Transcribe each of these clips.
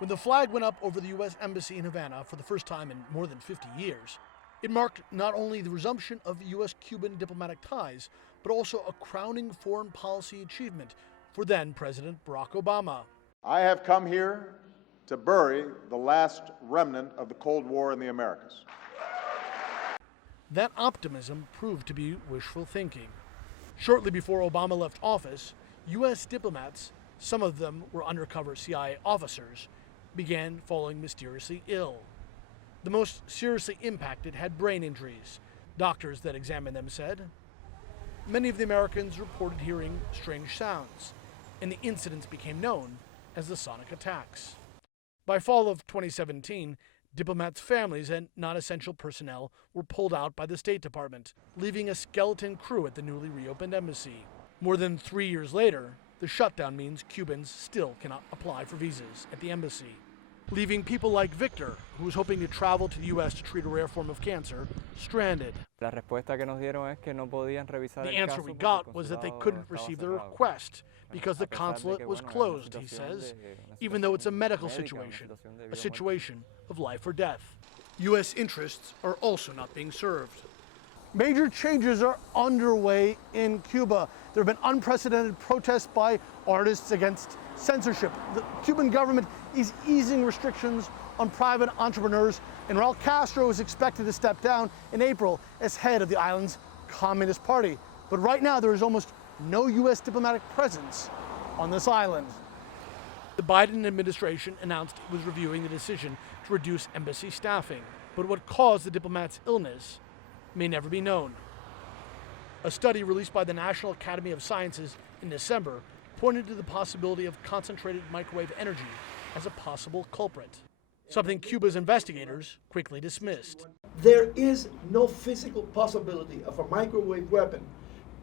When the flag went up over the U.S. Embassy in Havana for the first time in more than 50 years, it marked not only the resumption of U.S.-Cuban diplomatic ties, but also a crowning foreign policy achievement for then-President Barack Obama. I have come here to bury the last remnant of the Cold War in the Americas. That optimism proved to be wishful thinking. Shortly before Obama left office, U.S. diplomats, some of them were undercover CIA officers, began falling mysteriously ill. The most seriously impacted had brain injuries. Doctors that examined them said. Many of the Americans reported hearing strange sounds, and the incidents became known as the sonic attacks. By fall of 2017, diplomats' families and non-essential personnel were pulled out by the State Department, leaving a skeleton crew at the newly reopened embassy. More than 3 years later, the shutdown means Cubans still cannot apply for visas at the embassy, leaving people like Victor, who was hoping to travel to the U.S. to treat a rare form of cancer, stranded. The answer we got was that they couldn't receive their request because the consulate was closed, he says, even though it's a medical situation, a situation of life or death. U.S. interests are also not being served. Major changes are underway in Cuba. There have been unprecedented protests by artists against censorship. The Cuban government is easing restrictions on private entrepreneurs, and Raul Castro is expected to step down in April as head of the island's Communist Party. But right now, there is almost no U.S. diplomatic presence on this island. The Biden administration announced it was reviewing the decision to reduce embassy staffing, but what caused the diplomats' illness may never be known. A study released by the National Academy of Sciences in December pointed to the possibility of concentrated microwave energy as a possible culprit, something Cuba's investigators quickly dismissed. There is no physical possibility of a microwave weapon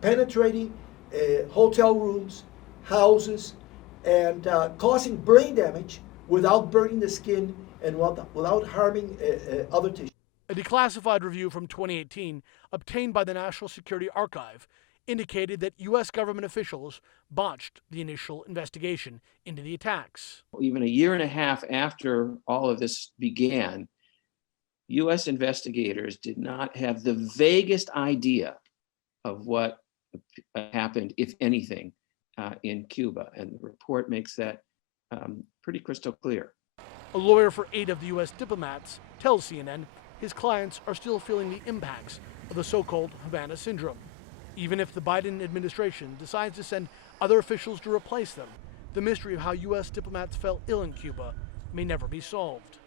penetrating hotel rooms, houses, and causing brain damage without burning the skin and without harming other tissues. A declassified review from 2018, obtained by the National Security Archive, indicated that U.S. government officials botched the initial investigation into the attacks. Even a year and a half after all of this began, U.S. investigators did not have the vaguest idea of what happened, if anything, in Cuba. And the report makes that pretty crystal clear. A lawyer for 8 of the U.S. diplomats tells CNN his clients are still feeling the impacts of the so-called Havana syndrome. Even if the Biden administration decides to send other officials to replace them, the mystery of how U.S. diplomats fell ill in Cuba may never be solved.